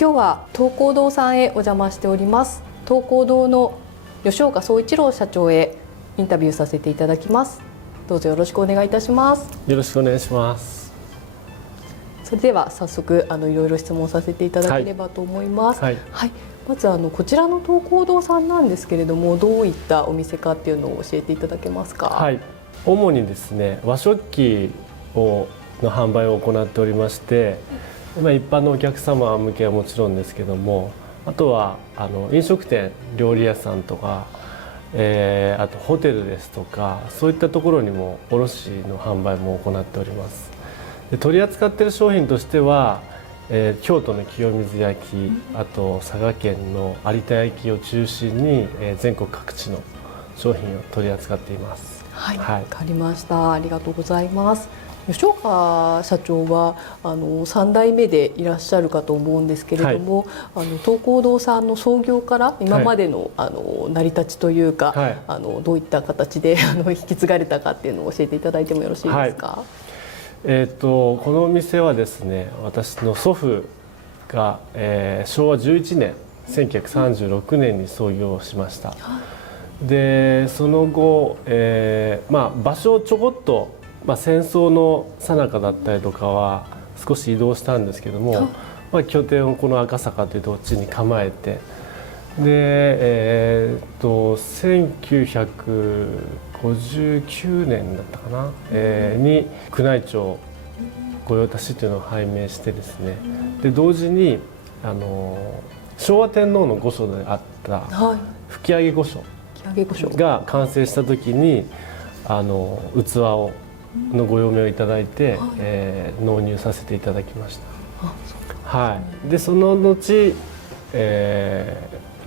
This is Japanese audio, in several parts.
今日は東光堂さんへお邪魔しております。東光堂の吉岡総一郎社長へインタビューさせていただきます。どうぞよろしくお願いいたします。よろしくお願いします。それでは早速いろいろ質問させていただければと思います。はい。まずこちらの東光堂さんなんですけれども、どういったお店かっていうのを教えていただけますか。はい。主にですね、和食器の販売を行っておりまして、一般のお客様向けはもちろんですけども、あとは飲食店、料理屋さんとか、あとホテルですとか、そういったところにも卸の販売も行っております。で、取り扱っている商品としては、京都の清水焼、あと佐賀県の有田焼を中心に、全国各地の商品を取り扱っています。はい、わかりました。ありがとうございます。吉岡社長は3代目でいらっしゃるかと思うんですけれども、東光堂さんの創業から今までの、成り立ちというか、どういった形で引き継がれたかっていうのを教えていただいてもよろしいですか。このお店はですね、私の祖父が、昭和11年1936年に創業しました。でその後、場所をちょこっと、戦争の最中だったりとかは少し移動したんですけども、拠点をこの赤坂という土地に構えて、で、1959年だったかな、に宮内庁御用達というのを拝命してですね、で同時に昭和天皇の御所であった吹上御所が完成した時に器のご用命をいただいて、納入させていただきました。でその後、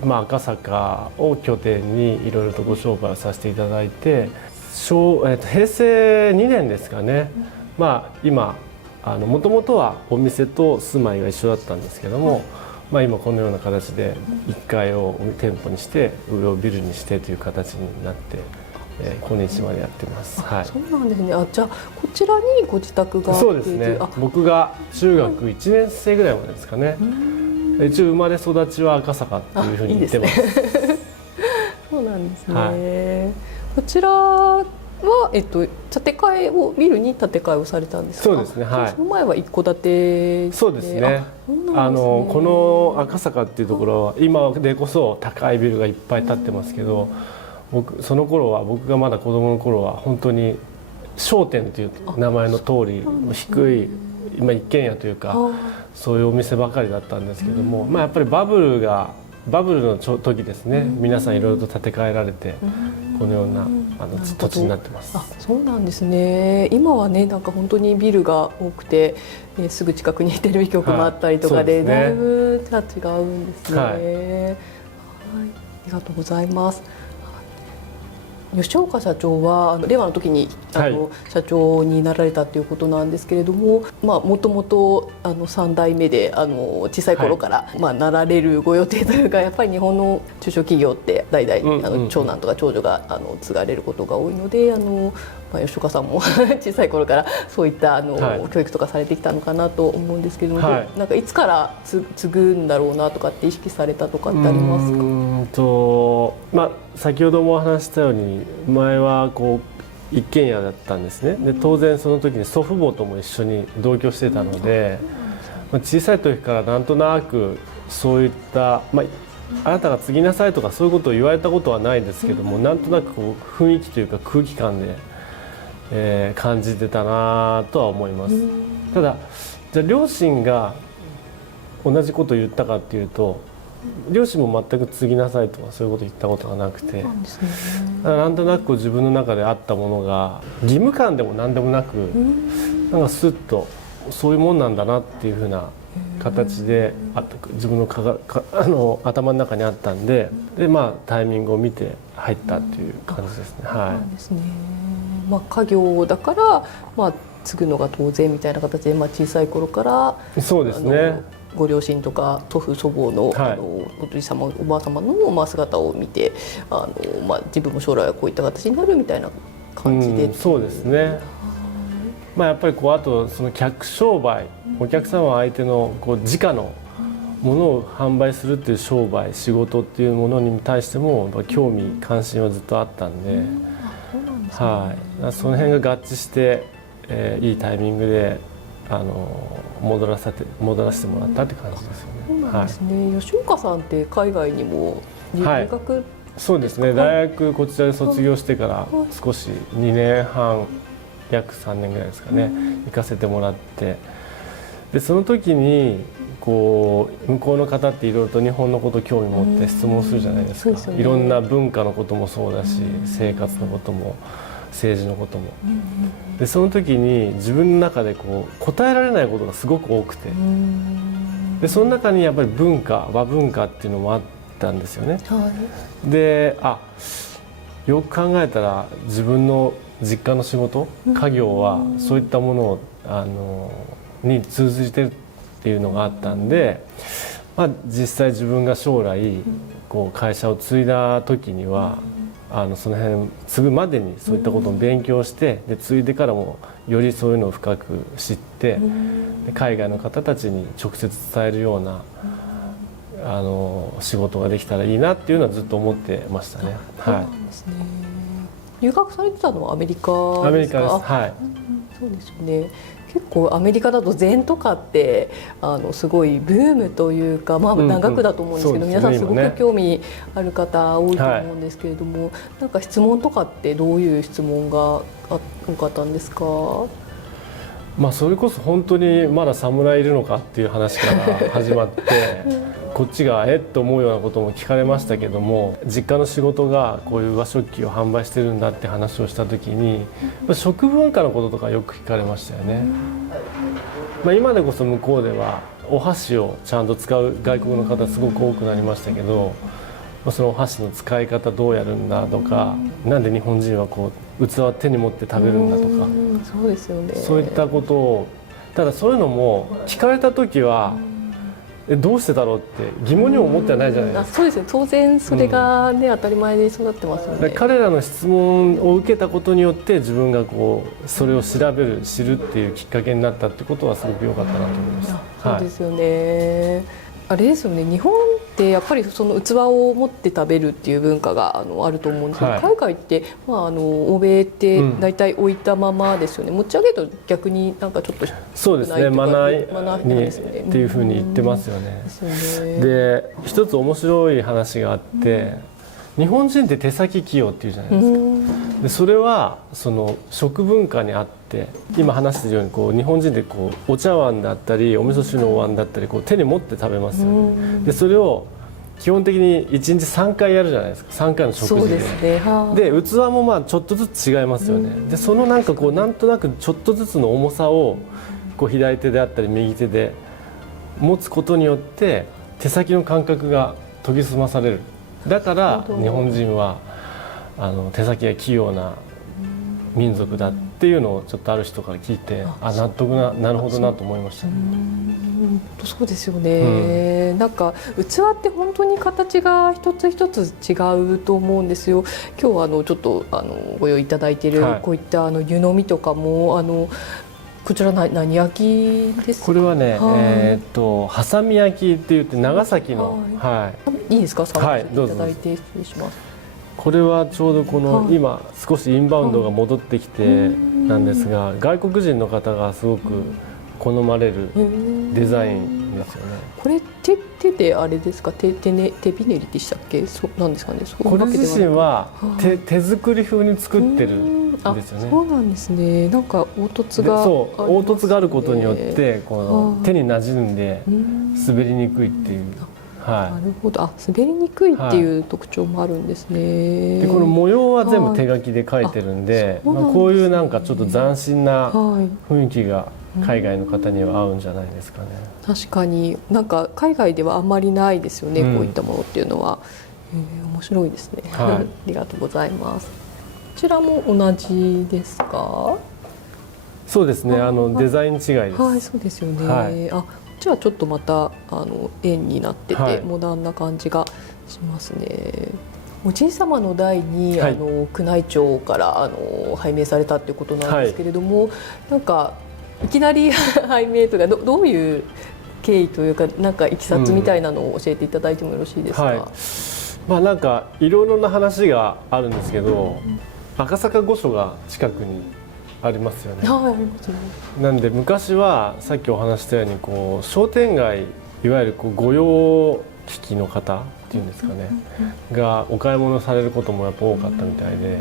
赤坂を拠点にいろいろとご商売をさせていただいて、平成2年ですかね、今もともとはお店と住まいが一緒だったんですけども、今このような形で1階を店舗にして上をビルにしてという形になって、今日までやってます。そうなんですね。じゃあこちらにご自宅があって。そうですね。僕が中学1年生ぐらいまでですかね。一応生まれ育ちは赤坂っていうふうに言ってます。そうなんですね。こちらは建て替えをビルに建て替えをされたんですか。そうですね。その前は一戸建て。そうですね。この赤坂っていうところは今でこそ高いビルがいっぱい建ってますけど、その頃は僕がまだ子供の頃は本当に商店という名前の通り低い一軒家というかそういうお店ばかりだったんですけども、やっぱりバブルの時ですね、皆さんいろいろと建て替えられてこのような土地になってます。そうなんですね。今はね、なんか本当にビルが多くて、すぐ近くにテレビ局もあったりとかで、だいぶ違うんですね。ありがとうございます。吉岡社長は令和の時に社長になられたということなんですけれども、もともと3代目で小さい頃からなられるご予定というか、やっぱり日本の中小企業って代々長男とか長女が継がれることが多いので、吉岡さんも小さい頃からそういった教育とかされてきたのかなと思うんですけれども、なんかいつから継ぐんだろうなとかって意識されたとかってありますか。先ほどもお話したように前は一軒家だったんですね。で当然その時に祖父母とも一緒に同居してたので、小さい時からなんとなくそういったあなたが継ぎなさいとかそういうことを言われたことはないですけども、なんとなく雰囲気というか空気感で、感じてたなとは思います。ただじゃあ両親が同じことを言ったかっていうと、両親も全く継ぎなさいとかそういうことを言ったことがなくて、なんとなく自分の中であったものが義務感でも何でもなく、なんかスッとそういうもんなんだなっていうふうな形で自分の頭の中にあったんで、タイミングを見て入ったっていう感じですね。家業だから継ぐのが当然みたいな形で、小さい頃からそうですね。ご両親とか祖父祖母の、おじい様おばあ様の姿を見て自分も将来はこういった形になるみたいな感じで。そうですね。やっぱりあとその客商売、お客様相手の直の物を販売するっていう商売仕事っていうものに対してもやっぱ興味関心はずっとあったんで、はい、その辺が合致して、いいタイミングで戻らせてもらったって感じですよね。そうなんですね。吉岡さんって海外にも留学、そうですね。大学こちらで卒業してから少し2年半約3年ぐらいですかね、行かせてもらって、でその時にこう向こうの方っていろいろと日本のこと興味持って質問するじゃないですか。いろんな文化のこともそうだし、生活のことも政治のことも。でその時に自分の中でこう答えられないことがすごく多くて、でその中にやっぱり和文化っていうのもあったんですよね。でよく考えたら自分の実家の仕事、家業はそういったものをに通じてるっていうのがあったんで、実際自分が将来こう会社を継いだ時にはその辺継ぐまでにそういったことを勉強して、で継いでからもよりそういうのを深く知って、で海外の方たちに直接伝えるような仕事ができたらいいなっていうのはずっと思ってましたね。そうなんですね。留学されてたのはアメリカですか？アメリカです。はい。そうですよね。結構アメリカだと禅とかってすごいブームというか、長くだと思うんですけど、皆さんすごく興味ある方多いと思うんですけれども、なんか質問とかってどういう質問が多かったんですか？それこそ本当にまだ侍いるのかっていう話から始まってこっちがと思うようなことも聞かれましたけども、実家の仕事がこういう和食器を販売してるんだって話をした時に食文化のこととかよく聞かれましたよね。今でこそ向こうではお箸をちゃんと使う外国の方すごく多くなりましたけど、そのお箸の使い方どうやるんだとか、なんで日本人はこう器を手に持って食べるんだとか、そうですよね。そういったことを、ただそういうのも聞かれた時はどうしてだろうって疑問にも思ってはないじゃないですか。そうですね。当然それが当たり前で育ってますよね。彼らの質問を受けたことによって自分がこうそれを知るっていうきっかけになったってことはすごく良かったなと思いました。そうですよね。あれですよね。日本ってやっぱりその器を持って食べるっていう文化があると思うんですけど、海外って欧米って大体置いたままですよね。持ち上げると逆になんかちょっとそうですね、マナーにっていうふうに言ってますよね。で一つ面白い話があって、日本人って手先器用っていうじゃないですか。でそれはその食文化にあって、今話しているようにこう日本人でこうお茶碗だったりお味噌汁のお椀だったりこう手に持って食べますよね。でそれを基本的に1日3回やるじゃないですか。3回の食事で。で器もちょっとずつ違いますよね。でそのなんかこうなんとなくちょっとずつの重さをこう左手であったり右手で持つことによって手先の感覚が研ぎ澄まされる。だから日本人は手先が器用な民族だっていうのをちょっとある人から聞いて、納得なるほどなと思いましたね。そうですよね。なんか器って本当に形が一つ一つ違うと思うんですよ。今日ちょっとご用意いただいているこういった湯飲みとかもこちら何焼きですか？これはね、はさみ焼きって言って長崎の、いいですか？触っていただいて失礼します。これはちょうどこの今少しインバウンドが戻ってきてなんですが、外国人の方がすごく好まれるデザインですよね。これ手であれですか？手びねりでしたっけ？なんですかね。これ自身は手作り風に作ってるんですよね。そうなんですね。なんか凹凸が凹凸があることによってこの手に馴染んで滑りにくいっていう。なるほど。滑りにくいっていう特徴もあるんですね。でこの模様は全部手書きで描いてるんで、こういうなんかちょっと斬新な雰囲気が海外の方には合うんじゃないですかね。確かになんか海外ではあんまりないですよね、こういったものっていうのは。面白いですね。ありがとうございます。こちらも同じですか？そうですね。デザイン違いです。そうですよね。こっちはちょっとまた円になっててモダンな感じがしますね。おじい様の代に宮内庁から拝命されたっていうことなんですけれども、なんかいきなり拝命とかどういう経緯というかなんかいきさつみたいなのを教えていただいてもよろしいですか？はい、まあなんかいろいろな話があるんですけど、赤坂御所が近くにありますよね。はい、ありますね。なんで昔はさっきお話したようにこう商店街、いわゆるこう御用聞きの方っていうんですかね、がお買い物されることもやっぱ多かったみたいで、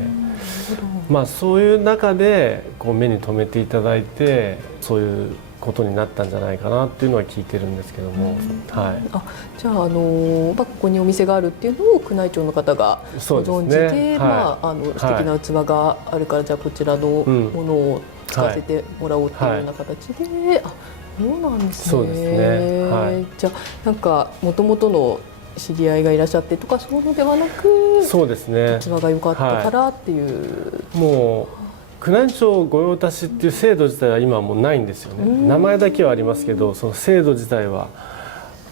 まあそういう中でこう目に留めていただいてそういうことになったんじゃないかなっていうのは聞いてるんですけども、はい。あ、じゃあ、ここにお店があるっていうのを宮内庁の方がご存知で、まあ素敵な器があるからじゃあこちらのものを使わせてもらおうっていうような形で、あ、そうなんですね。そうですね。はい。じゃあなんか元々の知り合いがいらっしゃってとかそういうのではなく、そうですね。器が良かったからっていう。もう宮内庁御用達っていう制度自体は今はもうないんですよね。名前だけはありますけど、その制度自体は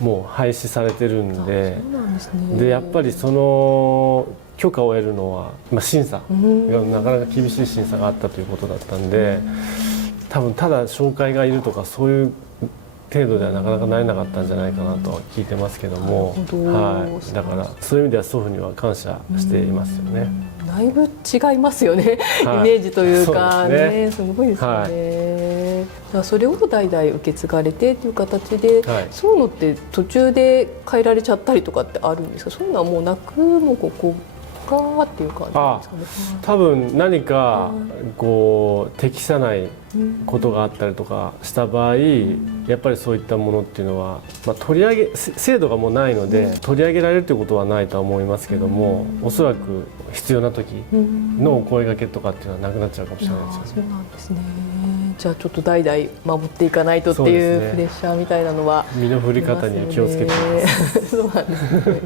もう廃止されてるんで、そうなんですね。でやっぱりその許可を得るのは、まあ、審査がなかなか厳しい審査があったということだったんで、多分ただ紹介がいるとかそういう程度ではなかなかなれなかったんじゃないかなとは聞いてますけども、はい、だからそういう意味では祖父には感謝していますよね。だいぶ違いますよね、はい、イメージというかね、すごいですよね。はい、だからそれを代々受け継がれてという形で、はい、そういうのって途中で変えられちゃったりとかってあるんですか？そういうのはもうなく、もうここがっていう感じなんですかね。多分何かこう適さないことがあったりとかした場合、やっぱりそういったものっていうのは、まあ、取り上げ制度がもうないので取り上げられるということはないとは思いますけども、おそらく必要な時のお声掛けとかっていうのはなくなっちゃうかもしれないですよね。そうなんですね。じゃあちょっと代々守っていかないとっていうプレッシャーみたいなのは、身の振り方に気をつけてます。そうなんですね。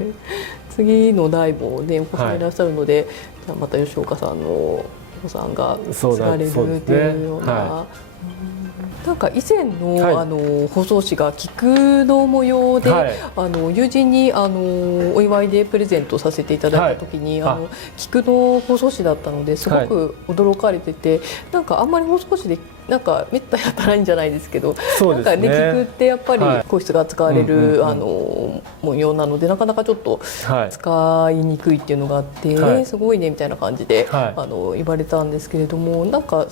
次の代もねお子さんいらっしゃるので、はい、また吉岡さんのお子さんが継がれるというような。なんか以前の、はい、包装紙が菊の模様で、はい、友人にお祝いでプレゼントさせていただいた時に、はい、菊の包装紙だったのですごく驚かれてて、はい、なんかあんまり包装紙でなんかめったに当たらないんじゃないですけど、なんかね、菊ってやっぱり皇室が使われる模様なのでなかなかちょっと使いにくいっていうのがあって、はい、すごいねみたいな感じで、はい、言われたんですけれども、なんか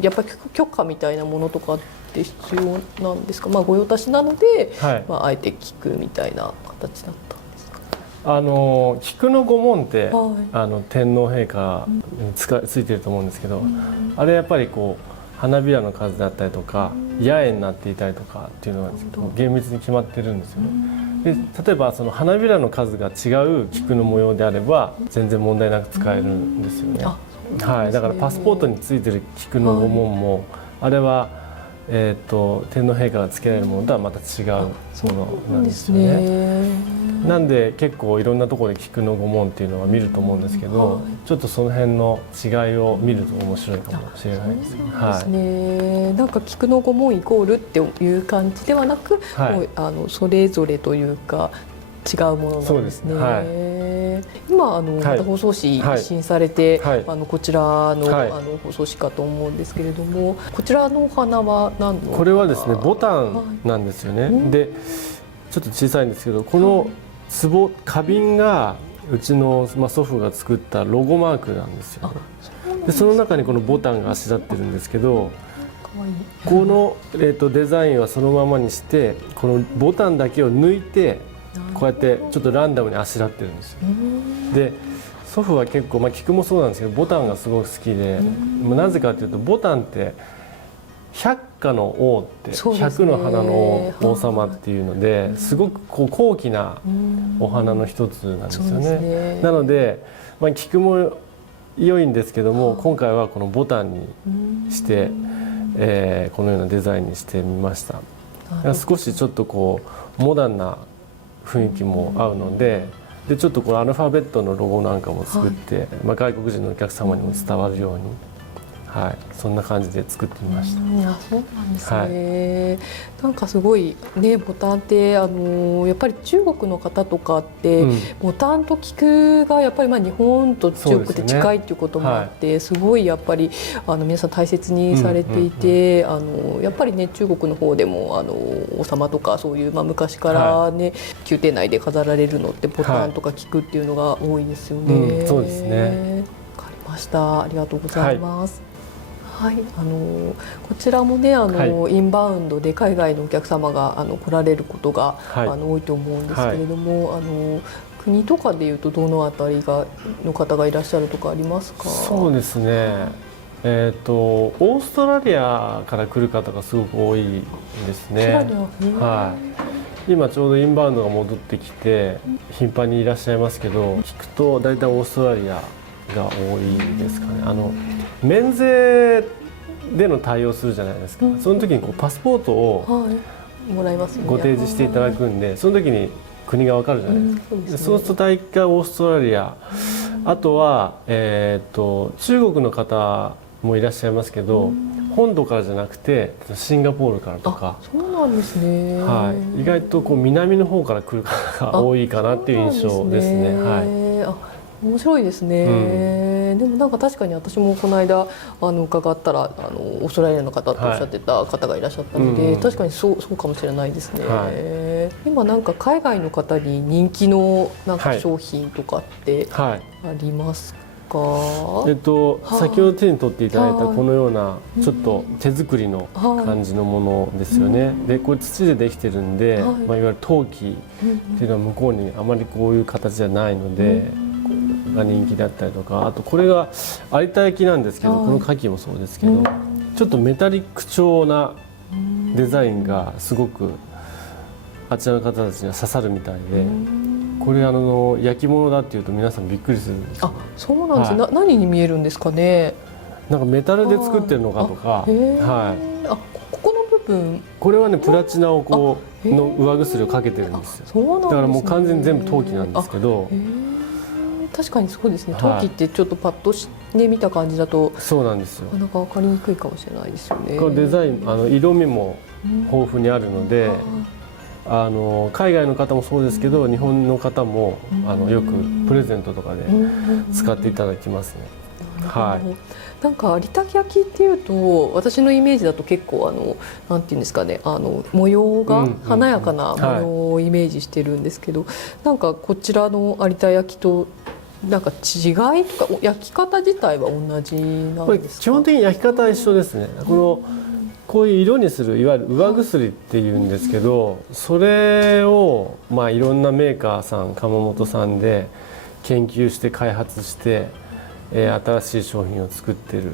やっぱり許可みたいなものとかって必要なんですか？まあ、御用達なので、はい、まあ、あえて菊みたいな形だったんですか？菊の御紋って、はい、天皇陛下についてると思うんですけど、あれやっぱりこう花びらの数だったりとか八重になっていたりとかっていうのが厳密に決まってるんですよね。で例えばその花びらの数が違う菊の模様であれば全然問題なく使えるんですよね。はい、だからパスポートについてる菊の御紋も、はい、あれは天皇陛下がつけられるものとはまた違うものなんですよね。なんで結構いろんなところで菊の御紋っていうのは見ると思うんですけど、ちょっとその辺の違いを見ると面白いかもしれないですね。そうですね。なんか菊の御紋イコールっていう感じではなく、はい、それぞれというか違うものなんですね。はい、今また包装紙一新されて、はい、こちらの、はい、包装紙かと思うんですけれども、こちらのお花は何の？これはですねボタンなんですよね。はい、でちょっと小さいんですけど、この花瓶がうちの、祖父が作ったロゴマークなんですよね。でその中にこのボタンがあしらってるんですけど、この、デザインはそのままにしてこのボタンだけを抜いてこうやってちょっとランダムにあしらってるんですよ。で祖父は結構、菊もそうなんですけどボタンがすごく好きで、なぜかというとボタンって百花の王って、百の花の王様っていうのですごくこう高貴なお花の一つなんですよね。なので、菊も良いんですけども、今回はこのボタンにして、このようなデザインにしてみました。少しちょっとこうモダンな雰囲気も合うので、ちょっとこのアルファベットのロゴなんかも作って、外国人のお客様にも伝わるように、はい、そんな感じで作ってみました。あ、そうなんですね。なんかすごいね、ボタンってやっぱり中国の方とかって、ボタンと菊がやっぱり日本と中国って近いっていうこともあって、すごいやっぱり皆さん大切にされていて、やっぱりね中国の方でも王様とかそういう昔からね、宮廷内で飾られるのってボタンとか菊っていうのが多いですよね。そうですね。わかりました。ありがとうございます。はい、こちらもねインバウンドで海外のお客様が来られることが、多いと思うんですけれども、国とかでいうとどのあたりの方がいらっしゃるとかありますか？そうですね、オーストラリアから来る方がすごく多いですね。はい、今ちょうどインバウンドが戻ってきて頻繁にいらっしゃいますけど、聞くと大体オーストラリアが多いですかね。免税での対応するじゃないですか。その時にパスポートをもらいますよね。ご提示していただくんで、その時に国がわかるじゃないですか。そうすると大体オーストラリア、あとは、中国の方もいらっしゃいますけど、本土からじゃなくてシンガポールからとか。そうなんですね。はい、意外と南の方から来る方が多いかなっていう印象ですね。はい。面白いですね。でもなんか確かに私もこの間伺ったらオーストラリアの方とおっしゃってた方がいらっしゃったので、確かにそうかもしれないですね。今なんか海外の方に人気のなんか商品とかってありますか？先ほど手に取っていただいたこのようなちょっと手作りの感じのものですよね。でこれ土でできてるんで、いわゆる陶器っていうのは向こうにあまりこういう形じゃないので。が人気だったりとか、あとこれが有田焼なんですけど、この牡蠣もそうですけど、ちょっとメタリック調なデザインがすごくあちらの方たちには刺さるみたいで、これ焼き物だっていうと皆さんびっくりするんです。あ、そうなんです。何に見えるんですかね。なんかメタルで作ってるのかとか、はい。ここの部分、これはねプラチナをの上薬をかけてるんですよ。だからもう完全に全部陶器なんですけど。確かにそうですね。陶器ってちょっとパッとして見た感じだと、そうなんですよ。なかなか分かりにくいかもしれないですよね。デザイン色味も豊富にあるので、海外の方もそうですけど、日本の方もよくプレゼントとかで使っていただきますね。はい。なんか有田焼っていうと私のイメージだと結構なんていうんですかね、模様が華やかな模様をイメージしてるんですけど、なんかこちらの有田焼となんか違いとか焼き方自体は同じなんですか？基本的に焼き方は一緒ですね。こういう色にするいわゆる上薬っていうんですけど、それをいろんなメーカーさん窯元さんで研究して開発して新しい商品を作ってる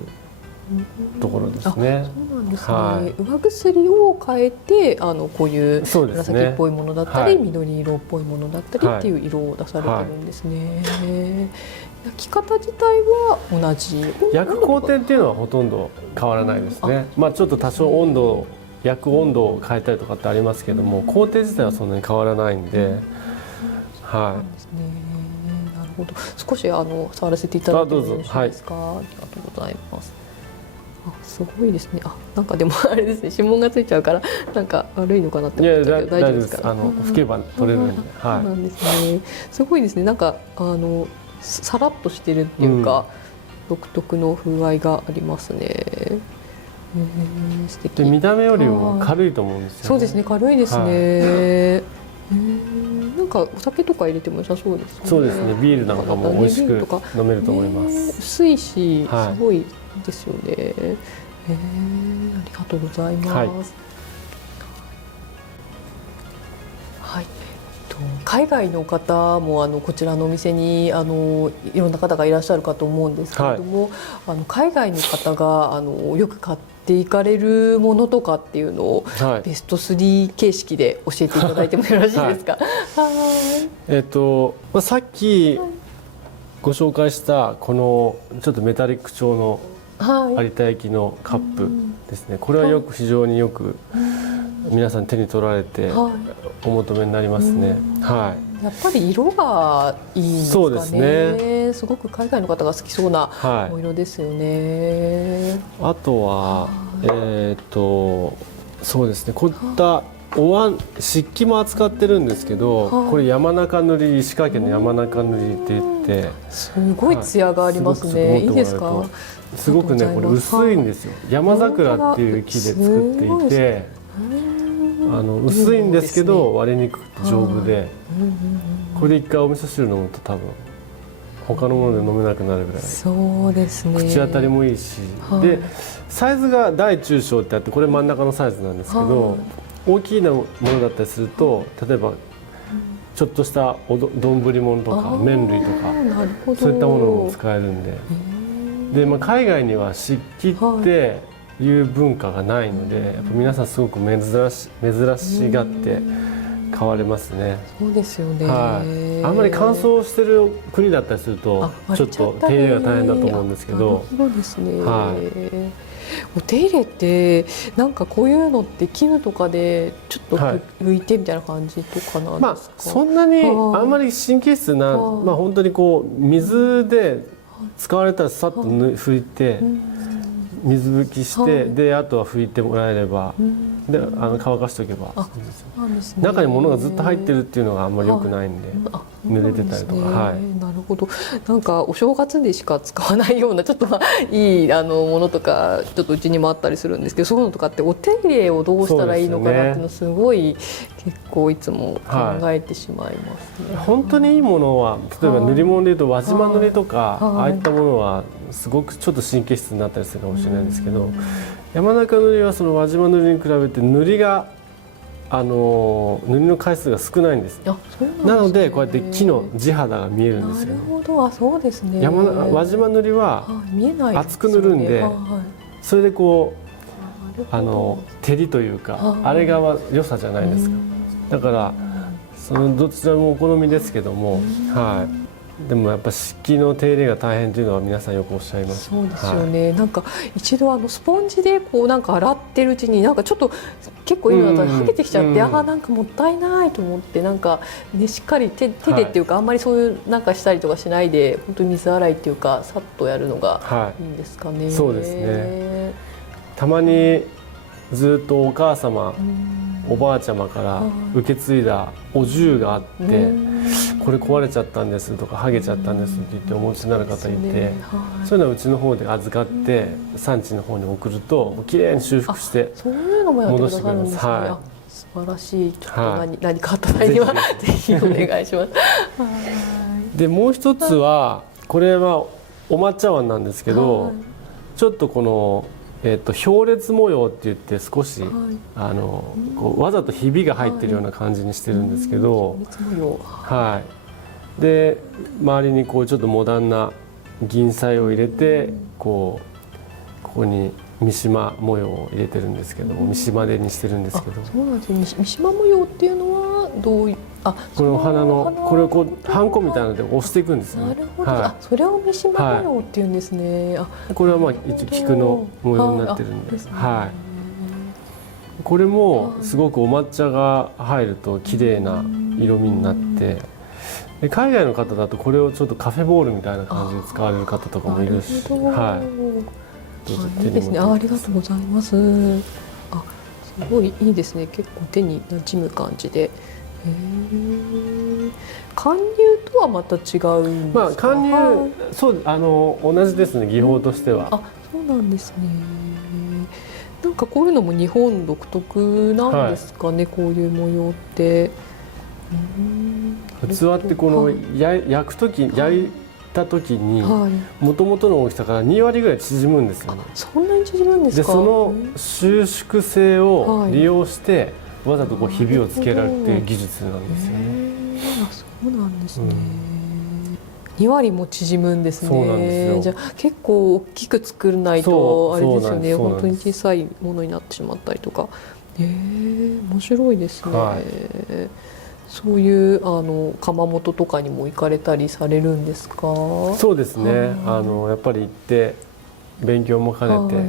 ところですね。そうなんですね。上薬を変えてこういう紫っぽいものだったり、緑色っぽいものだったりっていう色を出されてるんですね。焼き方自体は同じ。焼く工程っていうのはほとんど変わらないですね。ちょっと多少焼く温度を変えたりとかってありますけども、工程自体はそんなに変わらないんで、はい。少し触らせていただいてもよろしいですか？ありがとうございます。すごいですね。なんかでもあれですね、指紋がついちゃうからなんか悪いのかなって思ったけど大丈夫ですか？拭けば取れるんで。そうなんですね。すごいですね。なんかさらっとしてるっていうか、独特の風合いがありますね。素敵。で見た目よりも軽いと思うんですよね。そうですね、軽いですね。なんかお酒とか入れても良さそうですね。そうですね。ビールなんかも美味しく飲めると思います。薄いし、すごいですよね。ありがとうございます。はい。海外の方もこちらのお店にいろんな方がいらっしゃるかと思うんですけれども、海外の方がよく買っていかれるものとかっていうのを、ベスト3形式で教えていただいてもよろしいですか？さっきご紹介したこのちょっとメタリック調の有田焼のカップですね。これは非常によく皆さん手に取られてお求めになりますね。やっぱり色がいいんですかね。そうですね。ね。すごく海外の方が好きそうなはいお色ですよね。あとはそうですね、こういったお椀漆器も扱ってるんですけど、これ山中塗り、石川県の山中塗りって言って、すごい艶がありますね。いいですか？すごくね、これ薄いんですよ。山桜っていう木で作っていて、薄いんですけど割れにくくて丈夫で、これで一回お味噌汁飲むと多分他のもので飲めなくなるぐらい。そうですね。口当たりもいいし、でサイズが大中小ってあって、これ真ん中のサイズなんですけど、大きなものだったりすると、例えばちょっとした丼物とか麺類とかそういったものも使えるんで、海外には漆器っていう文化がないので、やっぱ皆さんすごく珍しがって買われますね。そうですよね。はい、あんまり乾燥してる国だったりするとちょっと手入れが大変だと思うんですけど。そうですね。お手入れってなんかこういうのって絹とかでちょっと拭いてみたいな感じとかなんですか？そんなにあんまり神経質な、本当にこう水で使われたらさっと拭いて、水拭きして、であとは拭いてもらえれば、で乾かしておけばいいですよ。中に物がずっと入ってるっていうのがあんまり良くないんで、濡れてたりとか。なるほど。なんかお正月でしか使わないようなちょっといいものとかちょっとうちにもあったりするんですけど、そういうのとかってお手入れをどうしたらいいのかなっていうのすごい結構いつも考えてしまいますね。本当にいいものは、例えば塗り物でいうと輪島塗りとか、ああいったものはすごくちょっと神経質になったりするかもしれないんですけど、山中塗りはその輪島塗りに比べて塗りの回数が少ないんです。なのでこうやって木の地肌が見えるんですよ。なるほど。そうですね。輪島塗りは厚く塗るんで、それでこう照りというか、あれが良さじゃないですか。だからそのどちらもお好みですけども、はい。でもやっぱ漆器の手入れが大変というのは皆さんよくおっしゃいます。そうですよね。なんか一度スポンジでこうなんか洗ってるうちになんかちょっと結構いいのだったら剥げてきちゃって、なんかもったいないと思って、なんかねしっかり手でっていうか、あんまりそういうなんかしたりとかしないで、本当に水洗いっていうかさっとやるのがいいんですかね。そうですね。たまにずっとお母様、おばあちゃまから受け継いだお重があって、これ壊れちゃったんですとか剥げちゃったんですって言ってお持ちになる方いて、そういうのはうちの方で預かって産地の方に送るときれいに修復してそういうのもやってくださるんですね。素晴らしい。ちょっと何かあった際にはぜひお願いします。でもう一つは、これはお抹茶碗なんですけど、ちょっとこの表列模様って言って少し、こうわざとひびが入ってるような感じにしてるんですけど、で周りにこうちょっとモダンな銀彩を入れて、ここに三島模様を入れてるんですけども、三島でにしてるんですけど。そうなんですね。三島模様っていうのはどういう、このお花のこれをこうハンコみたいなので押していくんですね。なるほど。それを三島模様っていうんですね。これは一応菊の模様になってるんで、これもすごくお抹茶が入ると綺麗な色味になって、で海外の方だとこれをちょっとカフェボールみたいな感じで使われる方とかもいるし、いいですね。ありがとうございます。すごいいいですね。結構手に馴染む感じで。貫入とはまた違うんですか？貫入、そう同じですね、技法としては。そうなんですね。なんかこういうのも日本独特なんですかね、こういう模様って。器ってこの焼く時、焼いた時に元々の大きさから2割ぐらい縮むんですよね。そんなに縮むんですか？でその収縮性を利用してわざとこうひびをつけられるっていう技術なんですよね。そうなんですね。2割も縮むんですね。そうなんですよ。じゃあ結構大きく作らないとあれですよね。本当に小さいものになってしまったりとか。面白いですね。そういう窯元とかにも行かれたりされるんですか？そうですね。やっぱり行って勉強も兼ねて、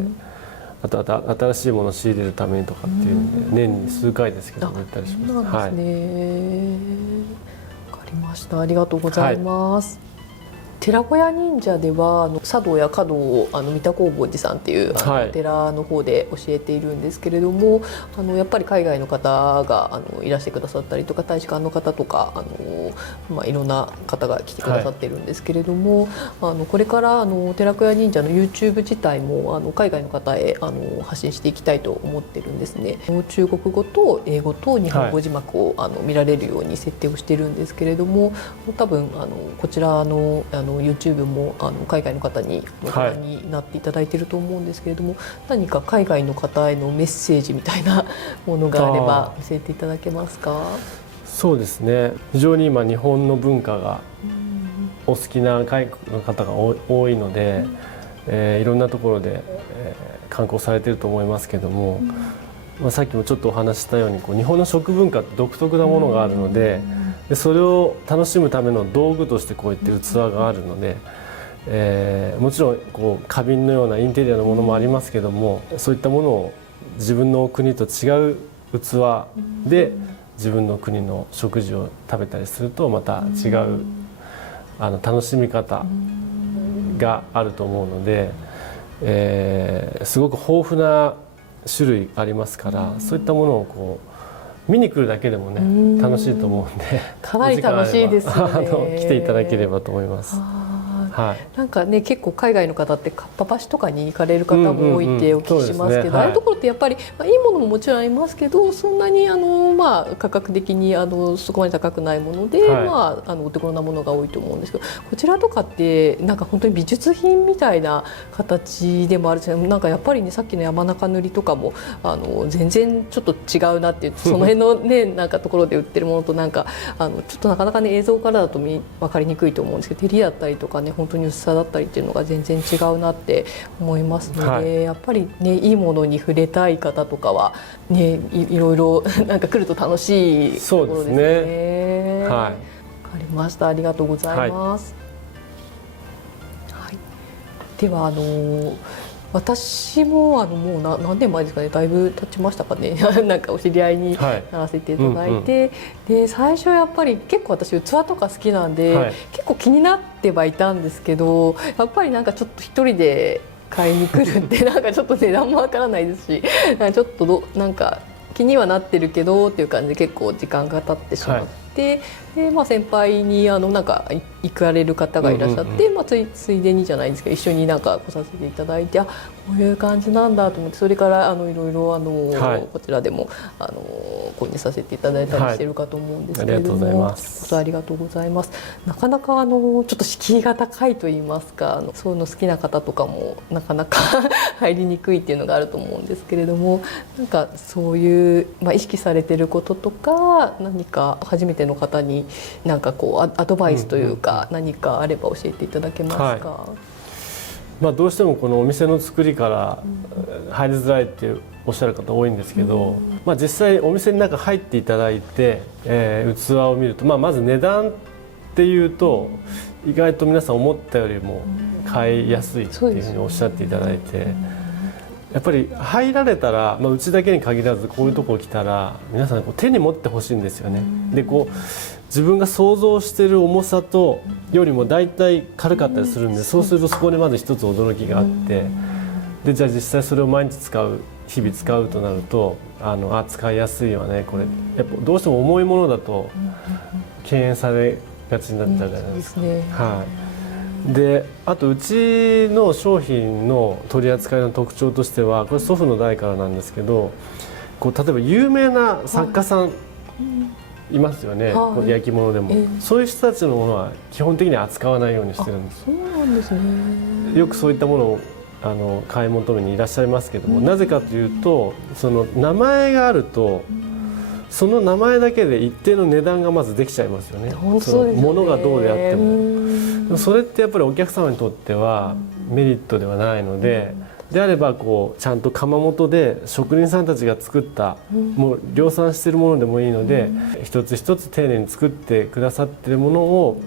あと新しいものを仕入れるためにとかっていうんで、年に数回ですけども行ったりします。そうなんですね。わかりました。ありがとうございます。寺子屋忍者では茶道や華道を三田弘法寺さんっていうはいお寺の方で教えているんですけれども、やっぱり海外の方がいらしてくださったりとか、大使館の方とかいろんな方が来てくださってるんですけれども、これから寺子屋忍者の YouTube 自体も海外の方へ発信していきたいと思ってるんですね。中国語と英語と日本語字幕を見られるように設定をしてるんですけれども、多分こちらのYouTube も海外の方にご覧になっていただいていると思うんですけれども、何か海外の方へのメッセージみたいなものがあれば教えていただけますか？そうですね、非常に今日本の文化がお好きな海外の方が多いので、いろんなところで、観光されていると思いますけども、さっきもちょっとお話ししたように日本の食文化って独特なものがあるので、それを楽しむための道具としてこういった器があるので、もちろん花瓶のようなインテリアのものもありますけども、そういったものを自分の国と違う器で自分の国の食事を食べたりするとまた違う楽しみ方があると思うので、すごく豊富な種類ありますから、そういったものを見に来るだけでもね楽しいと思うんで、かなり楽しいですよね。来ていただければと思います。はい、なんかね、結構海外の方ってかっぱ橋とかに行かれる方も多いってお聞きしますけど、ああいうところってやっぱり、いいものももちろんありますけど、そんなに価格的にそこまで高くないもので、お手頃なものが多いと思うんですけど、こちらとかってなんか本当に美術品みたいな形でもあるし、なんかやっぱりね、さっきの山中塗りとかも全然ちょっと違うなっていう、その辺のねなんかところで売ってるものとなんかちょっとなかなかね映像からだと分かりにくいと思うんですけど、照りだったりとかね、本当に薄さだったりっていうのが全然違うなって思いますので、やっぱりねいいものに触れたい方とかはね、いろいろなんか来ると楽しいところですね。わかりました。ありがとうございます。では私ももう何年前ですかね、だいぶ経ちましたかねなんかお知り合いにならせていただいて、で最初やっぱり結構私器とか好きなんで、結構気になってはいたんですけど、やっぱりなんかちょっと一人で買いに来るってなんかちょっと値段もわからないですし、ちょっとなんか気にはなってるけどっていう感じで結構時間が経ってしまって。で先輩になんか行かれる方がいらっしゃって、ついでにじゃないですけど一緒になんか来させていただいて、こういう感じなんだと思って、それからいろいろこちらでも購入させていただいたりしてるかと思うんですけれども、ありがとうございます。なかなかちょっと敷居が高いと言いますか、そういうの好きな方とかもなかなか入りにくいっていうのがあると思うんですけれども、なんかそういう、意識されてることとか、何か初めての方になんかアドバイスというか、何かあれば教えていただけますか？どうしてもこのお店の作りから入りづらいっておっしゃる方多いんですけど、実際お店の中入っていただいて、器を見ると、まず値段っていうと意外と皆さん思ったよりも買いやすいっていうふうにおっしゃっていただいて、やっぱり入られたら、うちだけに限らずこういうとこ来たら皆さん手に持ってほしいんですよね。で自分が想像している重さとよりもだいたい軽かったりするんで、そうするとそこにまず一つ驚きがあって、でじゃあ実際それを毎日使う、日々使うとなると使いやすいわね、これやっぱどうしても重いものだと敬遠されがちになっちゃうじゃないですか。であとうちの商品の取り扱いの特徴としては、これ祖父の代からなんですけど、例えば有名な作家さんいますよね、焼き物でも、そういう人たちのものは基本的には扱わないようにしてるんです。そうなんですね。よくそういったものを買い求めにいらっしゃいますけども、なぜかというとその名前があると、その名前だけで一定の値段がまずできちゃいますよね。その物がどうであっても。それってやっぱりお客様にとってはメリットではないので、であればちゃんと窯元で職人さんたちが作ったもう量産しているものでもいいので、一つ一つ丁寧に作ってくださっているものを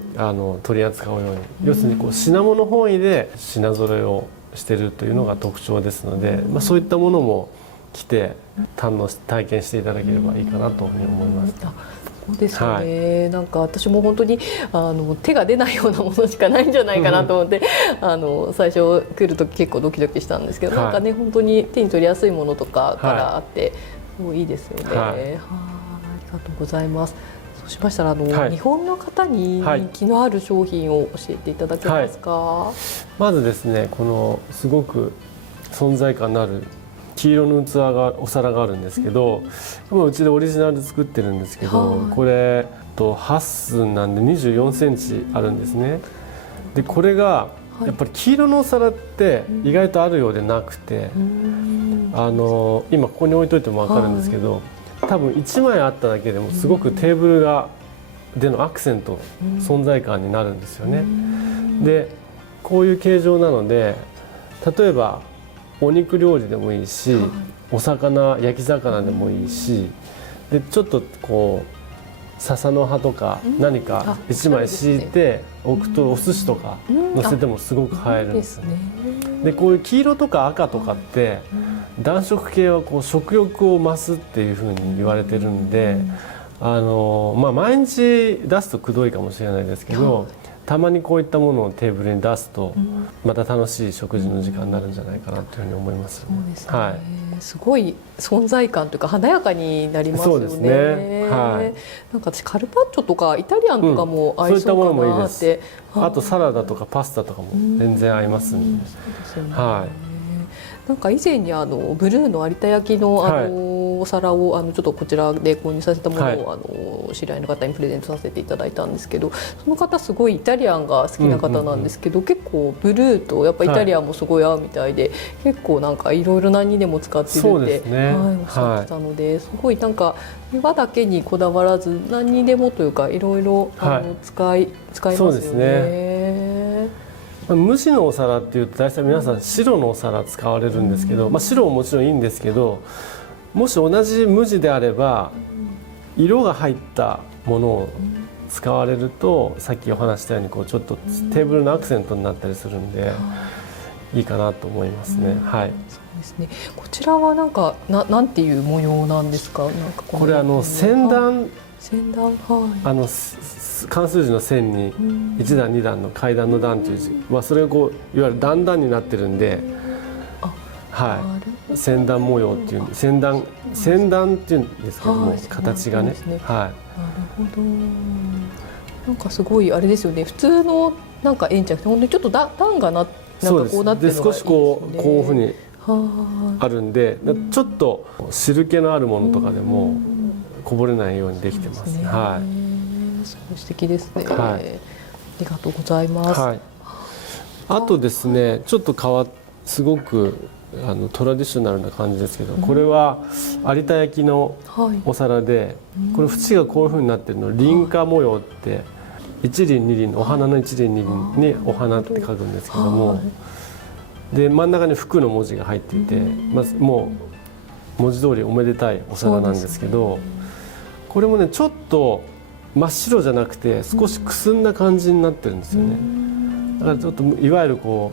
取り扱うように、要するに品物本位で品揃えをしているというのが特徴ですので、そういったものも来て体験していただければいいかなと思います。そうですよね、なんか私も本当に手が出ないようなものしかないんじゃないかなと思って、最初来る時結構ドキドキしたんですけど、なんかね本当に手に取りやすいものとかからあって、もういいですよね。ありがとうございます。そうしましたら日本の方に人気のある商品を教えていただけますか。まずですね、このすごく存在感のある黄色の器がお皿があるんですけど、今うちでオリジナルで作ってるんですけど、これ8寸なんで24センチあるんですね。でこれがやっぱり黄色のお皿って意外とあるようでなくて、今ここに置いといても分かるんですけど、多分1枚あっただけでもすごくテーブルでのアクセント、存在感になるんですよね。でこういう形状なので、例えばお肉料理でもいいし、お魚焼き魚でもいいし、でちょっとこう笹の葉とか何か1枚敷いて置くとお寿司とか乗せてもすごく映えるんですよね。でこういう黄色とか赤とかって暖色系はこう食欲を増すっていうふうに言われてるんで、毎日出すとくどいかもしれないですけど、たまにこういったものをテーブルに出すとまた楽しい食事の時間になるんじゃないかなというふうに思います。そうですね、すごい存在感というか華やかになりますよね。そうですね、なんか私カルパッチョとかイタリアンとかも合いそうかなって、あとサラダとかパスタとかも全然合いますんで。なんか以前にブルーの有田焼のお皿をちょっとこちらで購入させたものを知り合いの方にプレゼントさせていただいたんですけど、その方すごいイタリアンが好きな方なんですけど、結構ブルーとやっぱイタリアンもすごい合うみたいで、結構なんかいろいろ何にでも使ってるっておっしゃってたので、すごいなんか岩だけにこだわらず何にでもというかいろいろ使いますよね。無地のお皿っていうと大体皆さん白のお皿使われるんですけど、白ももちろんいいんですけど、もし同じ無地であれば色が入ったものを使われると、さっきお話したようにこうちょっとテーブルのアクセントになったりするんでいいかなと思いますね。そうですね。こちらはなんていう模様なんですか。これ線段、漢数字の線に1段2段の階段の段という字、それがこういわゆる段々になってるんで、線段模様っていう線段っていうんですけども、形がね。なるほど。なんかすごいあれですよね。普通のなんか円じゃなくて本当にちょっと段がなんかこうなってるのがいいですね。少しこういうふうにあるんで、ちょっと汁気のあるものとかでもこぼれないようにできてます。すごい素敵ですね。ありがとうございます。あとですね、ちょっとすごくトラディショナルな感じですけど、これは有田焼のお皿で、これ縁がこういうふうになってるの輪花模様って、一輪二輪お花の一輪二輪にお花って書くんですけども、で真ん中に福の文字が入っていて、もう文字通りおめでたいお皿なんですけど、これもねちょっと真っ白じゃなくて少しくすんだ感じになってるんですよね。だからちょっといわゆるこ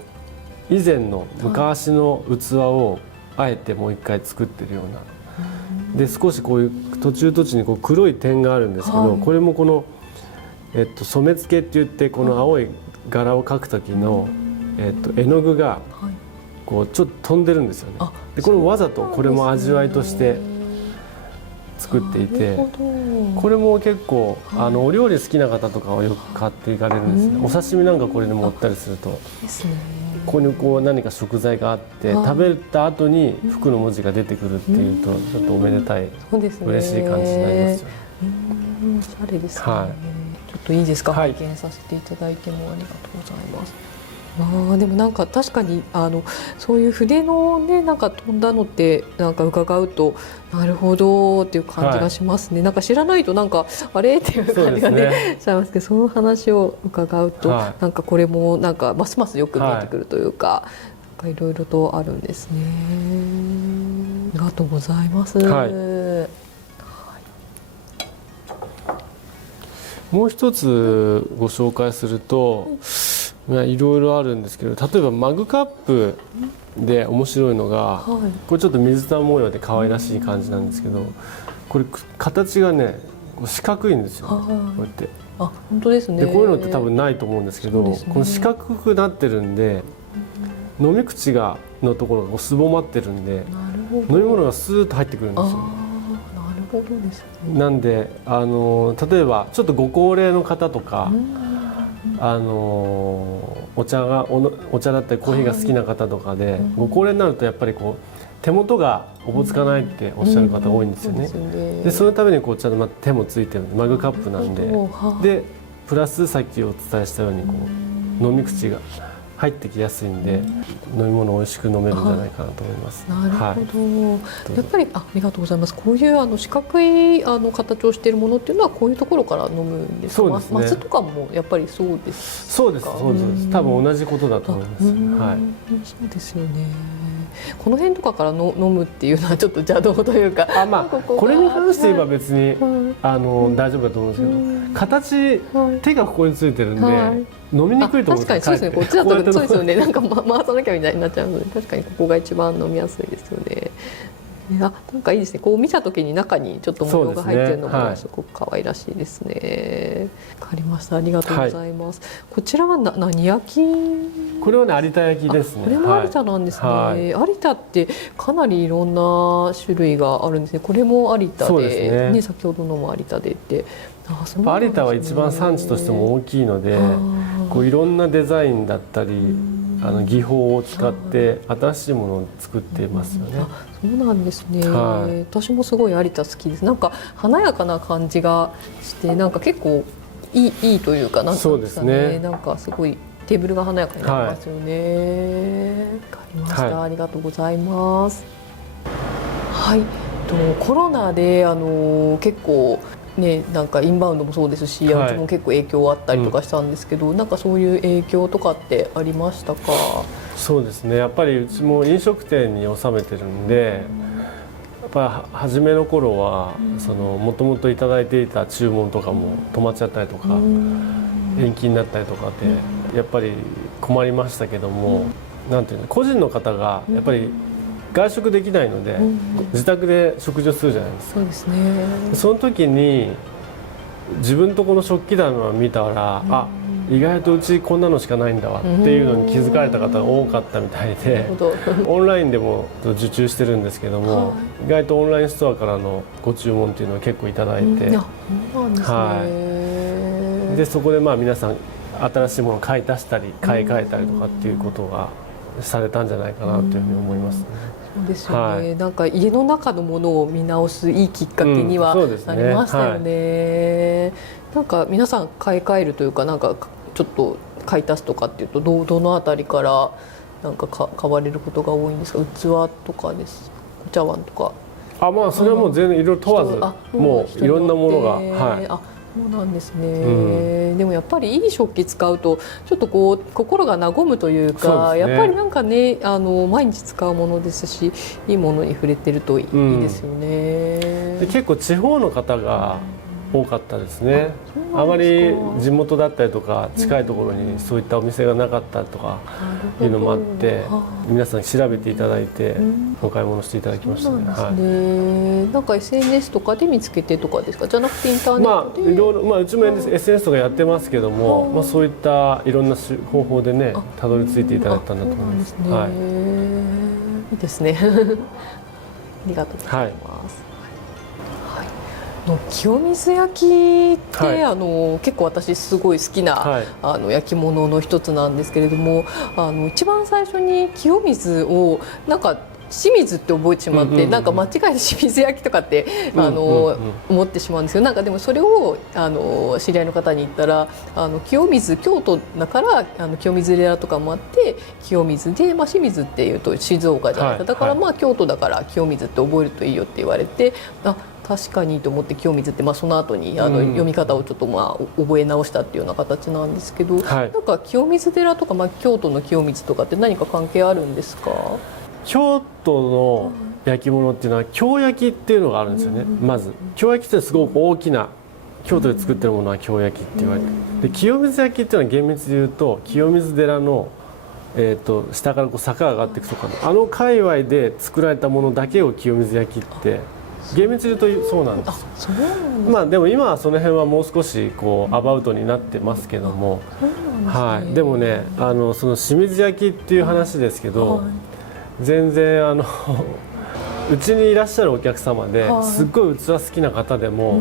う以前の昔の器をあえてもう一回作ってるような、で少しこういう途中にこう黒い点があるんですけど、これもこの、染付って言って、この青い柄を描く時の、絵の具がこうちょっと飛んでるんですよね。でこれもわざとこれも味わいとして作っていて、これも結構お料理好きな方とかはよく買っていかれるんですね。お刺身なんかこれで盛ったりすると、ここにこう何か食材があって食べた後に福の文字が出てくるっていうと、ちょっとおめでたい、嬉しい感じになりますよね。おしゃれですね。ちょっといいですか、拝見させていただいても。ありがとうございます。でもなんか確かにそういう筆のねなんか飛んだのってなんか伺うとなるほどっていう感じがしますね。なんか知らないとなんかあれっていう感じがねしちゃいますけど、その話を伺うと、なんかこれもなんかますますよく見えてくるというか、いろいろとあるんですね。ありがとうございます。もう一つご紹介すると、いろいろあるんですけど、例えばマグカップで面白いのが、これちょっと水玉模様で可愛らしい感じなんですけど、これ形がねこう四角いんですよ、はいこうやって。あ、本当ですね。でこういうのって多分ないと思うんですけど、そうですねこの四角くなってるんで、飲み口のところがこうすぼまってるんで、なるほど。飲み物がスーッと入ってくるんですよ。ああ、なるほどですね。なんで例えばちょっとご高齢の方とか、お茶だったりコーヒーが好きな方とかで、ご高齢になるとやっぱりこう手元がおぼつかないっておっしゃる方多いんですよね。でそのためにこうちゃんと手もついてるマグカップなんで、でプラスさっきお伝えしたようにこう飲み口が入ってきやすいんで、飲み物を美味しく飲めるんじゃないかなと思います。なるほど。やっぱりありがとうございます。こういう四角い形をしているものっていうのはこういうところから飲むんですか。そうですね。松とかもやっぱりそうですか。そうですそうです。多分同じことだと思います。はい。そうですよね。この辺とかから飲むっていうのはちょっと邪道というか、これに関して言えば別に、大丈夫だと思うんですけど、形、手がここについてるんで、飲みにくいと思うんですよ。確かにそうですね。こっちだとそうですよね。なんか回さなきゃみたいになっちゃうので、確かにここが一番飲みやすいですよね。なんかいいですね。こう見た時に中にちょっと模様が入ってるのもすごく可愛らしいですね。わかりました。ありがとうございます。こちらは何焼き？これはね有田焼きですね。これも有田なんですね。有田ってかなりいろんな種類があるんですね。これも有田で、ね、先ほどのも有田でって。有田は一番産地としても大きいので、こういろんなデザインだったり。技法を使って新しいものを作っていますよね。そうなんですね。私もすごい有田好きです。なんか華やかな感じがして、なんか結構いいというか、なんかですね。なんかすごいテーブルが華やかになりますよね。わかりました。ありがとうございます。はい。コロナで結構ね、なんかインバウンドもそうですし、うちも結構影響あったりとかしたんですけど、なんかそういう影響とかってありましたか？そうですね。やっぱりうちも飲食店に納めてるんで、やっぱり初めの頃はもともといただいていた注文とかも止まっちゃったりとか、延期になったりとかでやっぱり困りましたけども、なんていうの、個人の方がやっぱり外食できないので、自宅で食事をするじゃないですか。そうですね。その時に自分とこの食器棚を見たら、あ、意外とうちこんなのしかないんだわっていうのに気づかれた方が多かったみたいで、オンラインでも受注してるんですけども、意外とオンラインストアからのご注文っていうのを結構いただいて、でそこで皆さん新しいものを買い足したり買い替えたりとかっていうことがされたんじゃないかなというふうに思いますね。そうですよね。なんか家の中のものを見直すいいきっかけにはなりましたよね。なんか皆さん買い替えるというか、なんかちょっと買い足すとかっていうとどのあたりからなんか買われることが多いんですか？器とかです。お茶碗とか。それはもう全然いろいろ問わず、もういろんなものが。そうなんですね。でもやっぱりいい食器使うとちょっとこう心が和むというか、やっぱりなんかね、毎日使うものですし、いいものに触れてるといいですよね。で結構地方の方が多かったですね。あまり地元だったりとか近いところにそういったお店がなかったとかいうのもあって、皆さん調べていただいてお買い物していただきましたね。なんか SNS とかで見つけてとかですか？じゃなくてインターネットで？いろいろ、うちも SNS とかやってますけども、そういったいろんな方法でねたどり着いていただいたんだと思います。いいですね。ありがとうございます。清水焼きって、結構私すごい好きな、焼き物の一つなんですけれども、一番最初に清水をなんか清水って覚えてしまって、なんか間違えて清水焼きとかって思ってしまうんですけど、なんかでもそれを知り合いの方に言ったら、清水、京都だから清水寺とかもあって清水で、清水っていうと静岡じゃないですか、だから京都だから清水って覚えるといいよって言われて、確かにと思って清水って、その後に読み方をちょっと覚え直したっていうような形なんですけど、なんか清水寺とか、京都の清水とかって何か関係あるんですか？京都の焼き物っていうのは京焼きっていうのがあるんですよね。まず京焼きってすごく大きな、京都で作ってるものは京焼きって言われて、で清水焼きっていうのは厳密に言うと清水寺の下から坂が上がっていくとかの界隈で作られたものだけを清水焼きって厳密に言うとそうなんですよ。そうなんです。まあでも今はその辺はもう少しこうアバウトになってますけども、はい。でもね、その清水焼っていう話ですけど、はい、全然うちにいらっしゃるお客様で、はい、すっごい器好きな方でも、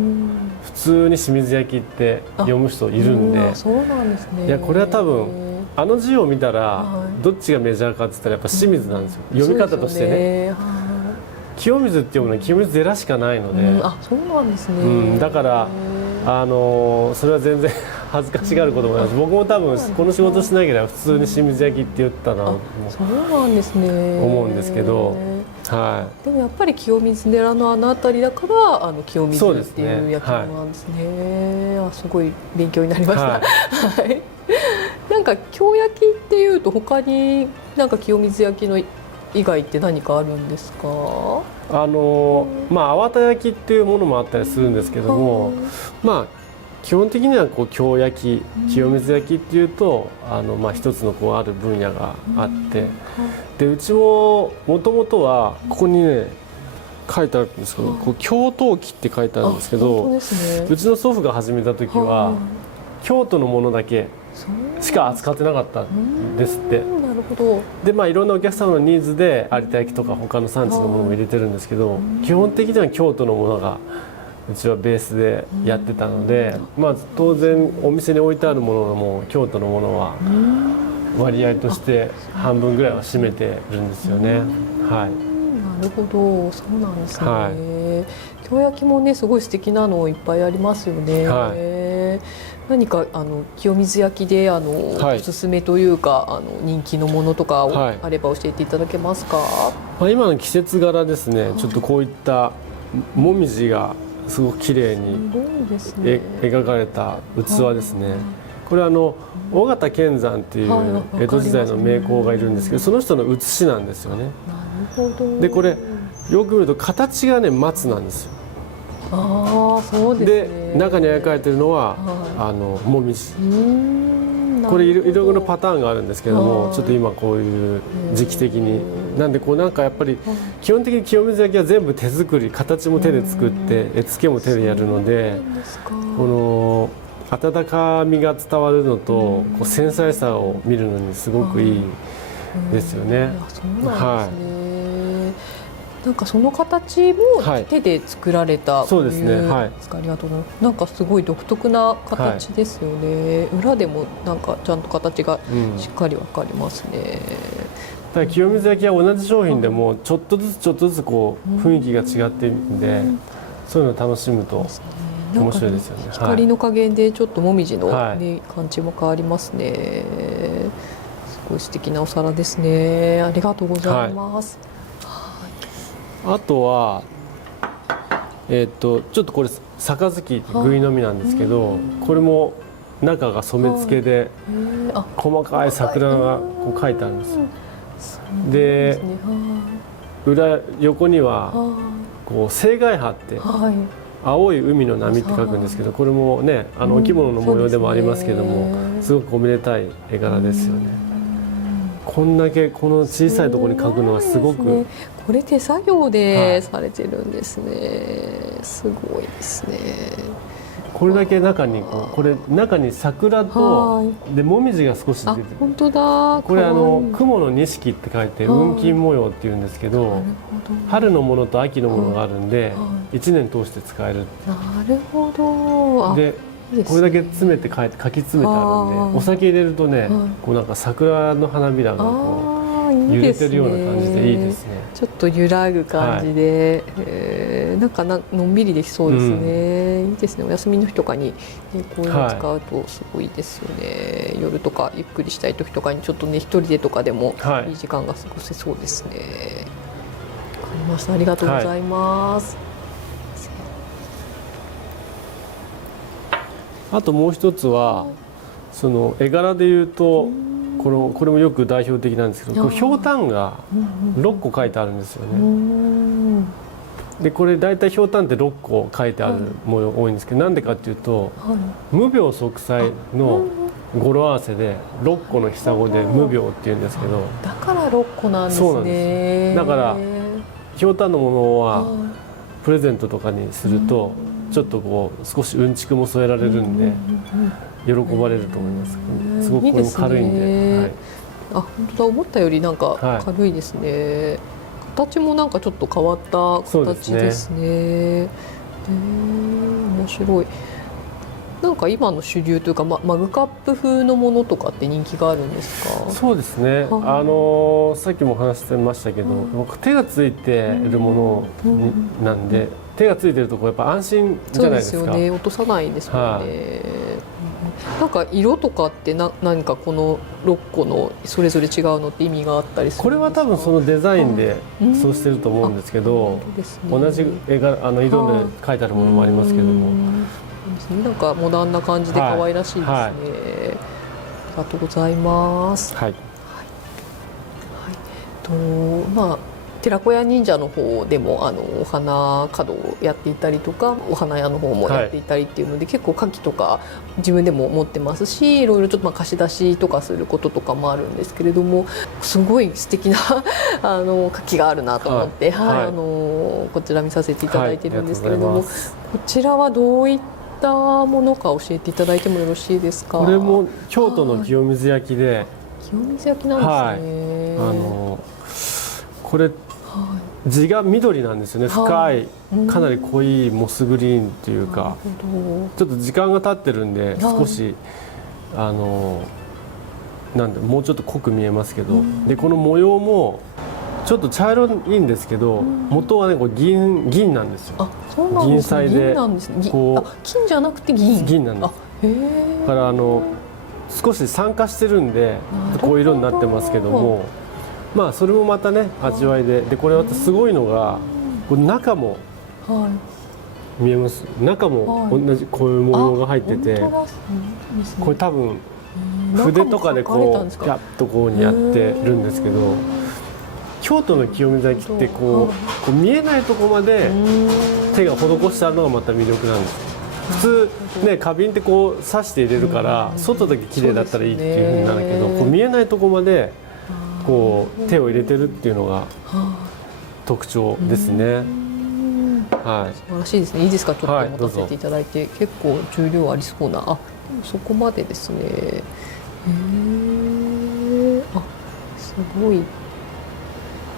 普通に清水焼って読む人いるんで、そうなんですね。いやこれは多分字を見たら、はい、どっちがメジャーかって言ったらやっぱ清水なんですよ、読み方としてね。清水って読むのは清水寺しかないので、あ、そうなんですね。だからそれは全然恥ずかしがることもないし、僕も多分この仕事しなければ普通に清水焼って言ったなとそうなんですね。思うんですけど、はい。でもやっぱり清水寺の辺りだから清水っていう焼き物なんですね。あ、すごい勉強になりました。はい。なんか京焼きっていうと他になんか清水焼きの以外って何かあるんですか？まあ粟田焼きっていうものもあったりするんですけども、まあ基本的にはこう京焼き、清水焼きっていうとまあ一つのこうある分野があって、でうちももともとはここにね書いてあるんですけど、こう京陶器って書いてあるんですけど、うちの祖父が始めた時は京都のものだけしか扱ってなかったんですって。なるほど。でまあいろんなお客様のニーズで有田焼とか他の産地のものも入れてるんですけど、基本的には京都のものがうちはベースでやってたので、まあ当然お店に置いてあるものも京都のものは割合として半分ぐらいは占めてるんですよね。はい。なるほど、そうなんですね。はい、京焼きもねすごい素敵なのいっぱいありますよね。はい、何か清水焼きではい、おすすめというか人気のものとかあれば教えていただけますか？まあ、今の季節柄ですね、ちょっとこういったもみじがすごく綺麗に描かれた器ですね。これは尾形乾山っていう江戸時代の名工がいるんですけど、その人の写しなんですよね。なるほど。でこれよく見ると形がね松なんですよ。ああ、そうですね。で中に描かれてるのは、もみじ。これいろいろなパターンがあるんですけども、ちょっと今こういう時期的になんでこうなんかやっぱり基本的に清水焼きは全部手作り、形も手で作って絵付けも手でやるので、この温かみが伝わるのとこう繊細さを見るのにすごくいいですよね。はい。なんかその形も手で作られた、そうですね。はい。ありがとうございます。なんかすごい独特な形ですよね。裏でもなんかちゃんと形がしっかりわかりますね。だから清水焼きは同じ商品でもちょっとずつこう雰囲気が違っているんで、そういうのを楽しむと面白いですよね。光の加減でちょっともみじのね感じも変わりますね。すごい素敵なお皿ですね。ありがとうございます。あとはちょっとこれ杯ぐいのみなんですけど、これも中が染付けで細かい桜がこう書いてあるんですよ。で横にはこう青海波って青い海の波って書くんですけど、これもねお着物の模様でもありますけども、すごくおめでたい絵柄ですよね。こんだけこの小さいところに描くのはすごく、これ手作業でされてるんですね。すごいですね。これだけ中にこれ中に桜とでもみじが少し出てる。本当だ。これ雲の錦って書いて雲錦模様っていうんですけど、春のものと秋のものがあるんで1年通して使える。なるほど。でこれだけ詰めて書き詰めてあるんで、お酒入れるとね、こうなんか桜の花びらがこう揺れてるような感じでいいですね。ちょっと揺らぐ感じで、なんかのんびりできそうですね。いいですね。お休みの日とかに、こういうの使うとすごいですよね。夜とかゆっくりしたい時とかにちょっとね一人でとかでもいい時間が過ごせそうですね。わかりました。ありがとうございます。あともう一つはその絵柄でいうとこれもよく代表的なんですけど、ひょうたんが6個書いてあるんですよね。でこれ大体ひょうたんって6個書いてあるもの多いんですけど、なんでかっていうと無病息災の語呂合わせで6個のひさごで無病っていうんですけど、だから6個なんですね。そうなんです。だからひょうたんのものはプレゼントとかにするとちょっとこう少しうんちくも添えられるんで喜ばれると思います。すごくこれも軽いんで、はい、あ、本当だ、思ったよりなんか軽いですね。形もなんかちょっと変わった形ですね。面白い。なんか今の主流というか、マグカップ風のものとかって人気があるんですか？そうですね。さっきも話してましたけど、手がついているものなんで、手がついてるとこやっぱ安心じゃないですか。そうですよね。落とさないですもんね。なんか色とかって何かこの6個のそれぞれ違うのって意味があったりするんですか？これは多分そのデザインでそうしてると思うんですけど、同じ絵が色で描いてあるものもありますけども。なんかモダンな感じで可愛らしいですね。ありがとうございます。はい。寺子屋忍者の方でもお花華道をやっていたりとか、お花屋の方もやっていたりっていうので、結構花器とか自分でも持ってますし、いろいろちょっと貸し出しとかすることとかもあるんですけれども、すごい素敵な花器があるなと思って、こちら見させていただいてるんですけれども、こちらはどういったものか教えていただいてもよろしいですか？これも京都の清水焼で、清水焼なんですね。これ地が緑なんですよね。深い、かなり濃いモスグリーンっていうか、ちょっと時間が経ってるんで少しなんでもうちょっと濃く見えますけど、でこの模様もちょっと茶色いんですけど、元はねこれ銀なんですよ。あ、そうなんですね。銀なんですね。金じゃなくて銀なんです。だから少し酸化してるんでこういう色になってますけども、まあそれもまたね味わいで、これまたすごいのがこれ中も見えます。中も同じこういう模様が入ってて、これ多分筆とかでこうピャッとこうにやってるんですけど、京都の清水焼ってこう見えないとこまで手が施してあるのがまた魅力なんです。普通ね花瓶ってこう刺して入れるから外だけ綺麗だったらいいっていう風になるけど、こう見えないとこまでこう手を入れてるっていうのが特徴ですね。はい、素晴らしいですね。いいですか、ちょっと持たせていただいて、結構重量ありそうな、そこまでですね。すごい。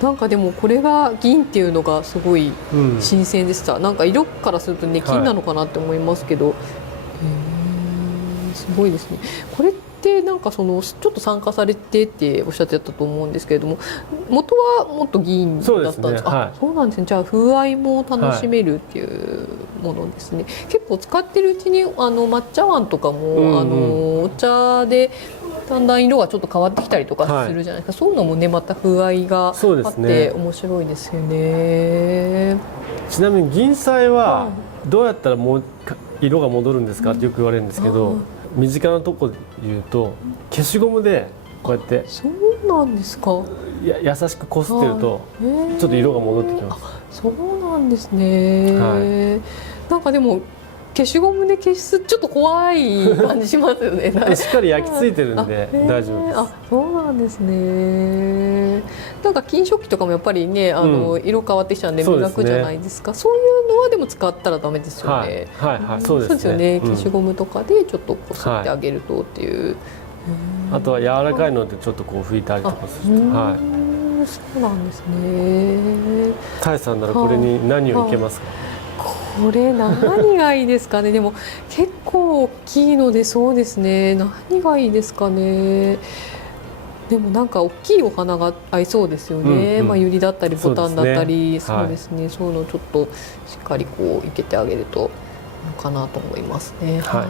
なんかでもこれが銀っていうのがすごい新鮮でした。なんか色からするとね金なのかなって思いますけど、すごいですね。これってなんかちょっと参加されてっておっしゃってたと思うんですけれども、元はもっと銀だったんですか？そうなんですね。じゃあ風合いも楽しめるっていうものですね。結構使ってるうちに抹茶碗とかもお茶でだんだん色がちょっと変わってきたりとかするじゃないですか。そういうのもねまた風合いがあって面白いですよね。ちなみに銀彩はどうやったらもう色が戻るんですかってよく言われるんですけど、身近なとこで言うと消しゴムでこうやって、そうなんですか。優しくこすってるとちょっと色が戻ってきます。そうなんですね。なんかでも消しゴムで消すちょっと怖い感じしますよね。しっかり焼き付いてるんで大丈夫です。そうなんですね。なんか金食器とかもやっぱりね色変わってきちゃうんで磨くじゃないですか。そういうのはでも使ったらダメですよね。そうですよね。消しゴムとかでちょっとこすってあげるとっていう。あとは柔らかいのでちょっとこう拭いたりとかすると。そうなんですね。タイさんならこれに何をいけますか？これ何がいいですかね。でも結構大きいので、そうですね。何がいいですかね。でもなんか大きいお花が合いそうですよね。ユリだったりボタンだったり、そうですね。そういうのちょっとしっかりこう生けてあげるといいのかなと思いますね。はい。あ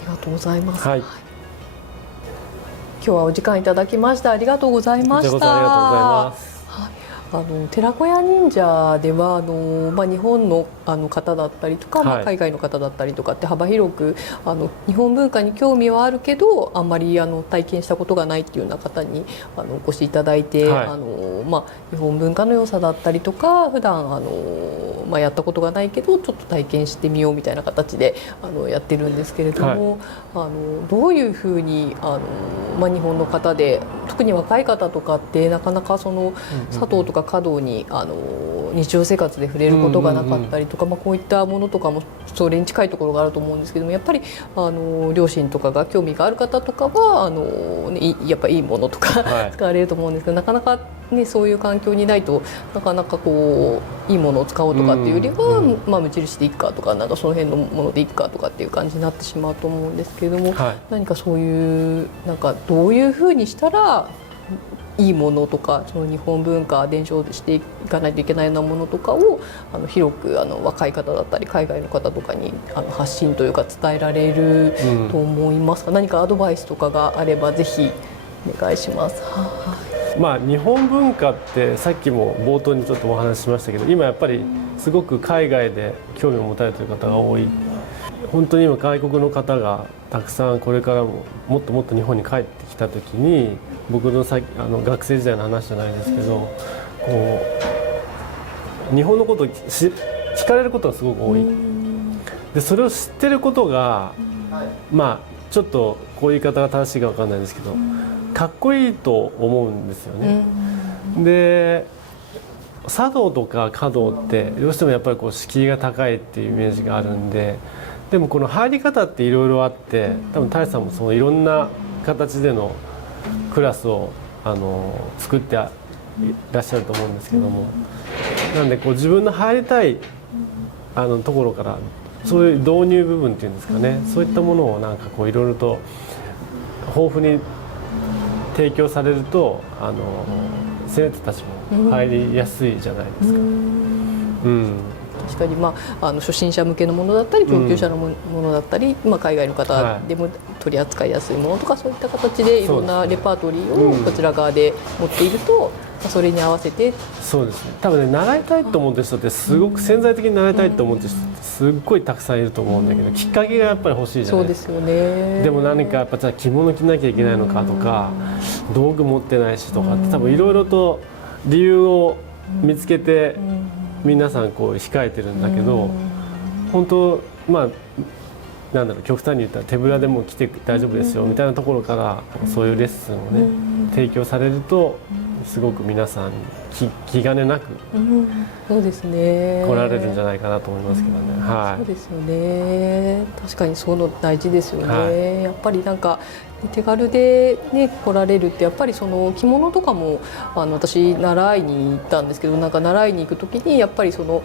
りがとうございます。今日はお時間いただきました。ありがとうございました。ありがとうございます。寺子屋忍者では日本の方だったりとか、海外の方だったりとかって幅広く日本文化に興味はあるけどあんまり体験したことがないっていうような方にお越しいただいて、日本文化の良さだったりとか普段やったことがないけどちょっと体験してみようみたいな形でやってるんですけれども、どういうふうに日本の方で特に若い方とかってなかなか佐藤とか華道に日常生活で触れることがなかったりとか、こういったものとかもそれに近いところがあると思うんですけども、やっぱり両親とかが興味がある方とかはやっぱりいいものとか、はい、使われると思うんですけど、なかなか、ね、そういう環境にないとなかなかこういいものを使おうとかっていうよりは、無印でいいかとか、なんかその辺のものでいいかとかっていう感じになってしまうと思うんですけれども、はい、何かそういうなんかどういうふうにしたらいいものとか、その日本文化伝承していかないといけないようなものとかを広く若い方だったり海外の方とかに発信というか伝えられると思いますか？何かアドバイスとかがあればぜひお願いします。日本文化ってさっきも冒頭にちょっとお話ししましたけど、今やっぱりすごく海外で興味を持たれている方が多い。本当に今外国の方がたくさんこれからももっともっと日本に帰ってきた時に、僕の学生時代の話じゃないですけど、こう日本のことを聞かれることがすごく多い。でそれを知ってることがちょっとこういう言い方が正しいか分かんないですけど、かっこいいと思うんですよね。で茶道とか華道ってどうしてもやっぱりこう敷居が高いっていうイメージがあるんで、でもこの入り方っていろいろあって、多分多江さんもそのいろんな形でのクラスを作っていらっしゃると思うんですけども、なんでこう自分の入りたいところからそういう導入部分っていうんですかね、そういったものをなんかこういろいろと豊富に提供されると生徒たちも入りやすいじゃないですか。確かに、初心者向けのものだったり上級者のものだったり、海外の方でも取り扱いやすいものとか、そういった形でいろんなレパートリーをこちら側で持っていると、それに合わせて。そうですね、多分ね、習いたいと思ってる人ってすごく潜在的に習いたいと思ってる人ってすっごいたくさんいると思うんだけど、きっかけがやっぱり欲しいじゃないですか。そうですよね。でも何かやっぱじゃあ着物着なきゃいけないのかとか、道具持ってないしとかって多分いろいろと理由を見つけて皆さんこう控えてるんだけど、本当なんだろう、極端に言ったら手ぶらでも来て大丈夫ですよみたいなところからそういうレッスンをね提供されると、すごく皆さん気兼ねなくそうですね、来られるんじゃないかなと思いますけどね。そうですよね。確かにそういうの大事ですよね。やっぱりなんか手軽でね来られるって、やっぱりその着物とかも私習いに行ったんですけど、なんか習いに行く時にやっぱりその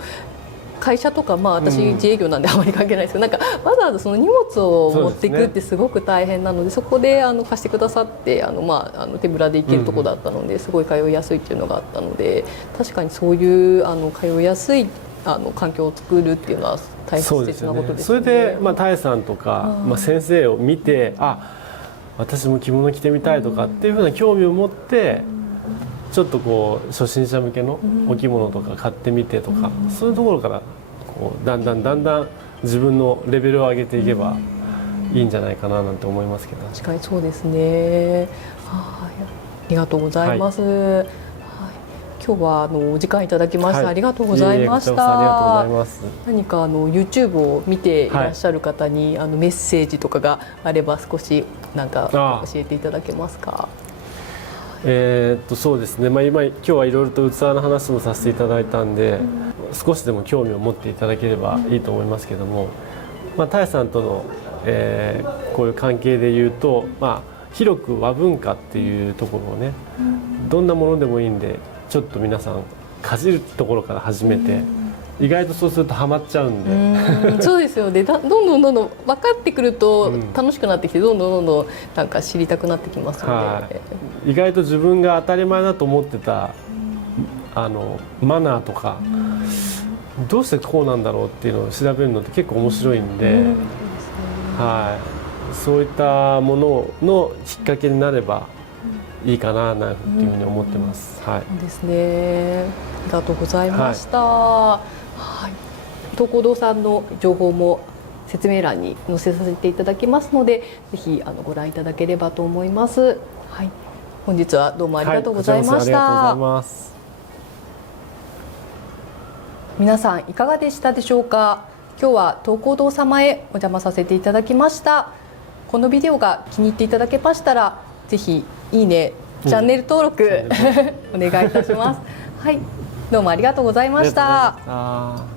会社とか、私自営業なんであまり関係ないですけど、なんかわざわざその荷物を持っていくってすごく大変なので、そこで貸してくださって手ぶらで行けるところだったので、すごい通いやすいっていうのがあったので、確かにそういう通いやすい環境を作るっていうのは大切なことですね。それで多江さんとか先生を見て、私も着物着てみたいとかっていうふうな興味を持って、ちょっとこう初心者向けのお着物とか買ってみてとか、そういうところからこうだんだん自分のレベルを上げていけばいいんじゃないかななんて思いますけど。確かにそうですね。ありがとうございます。今日はお時間いただきましてありがとうございました。ありがとうございます。何かYouTube を見ていらっしゃる方にメッセージとかがあれば少しなんか教えていただけますか？そうですね、今日はいろいろと器の話もさせていただいたんで、少しでも興味を持っていただければいいと思いますけども、多江さんとの、こういう関係でいうと、広く和文化っていうところをね、どんなものでもいいんでちょっと皆さんかじるところから始めて、意外とそうするとハマっちゃうんで。そうですよね。どんどん分かってくると楽しくなってきて、どんどんなんか知りたくなってきますので、意外と自分が当たり前だと思ってたマナーとか、どうしてこうなんだろうっていうのを調べるのって結構面白いんで、そういったもののきっかけになればいいかななんていうふうに思ってます。そうですね。ありがとうございました。東光堂さんの情報も説明欄に載せさせていただきますので、ぜひご覧いただければと思います。本日はどうもありがとうございました。皆さんいかがでしたでしょうか？今日は東光堂様へお邪魔させていただきました。このビデオが気に入っていただけましたら、ぜひいいね、チャンネル登録お願いいたします。どうもありがとうございました。ありがとうございました。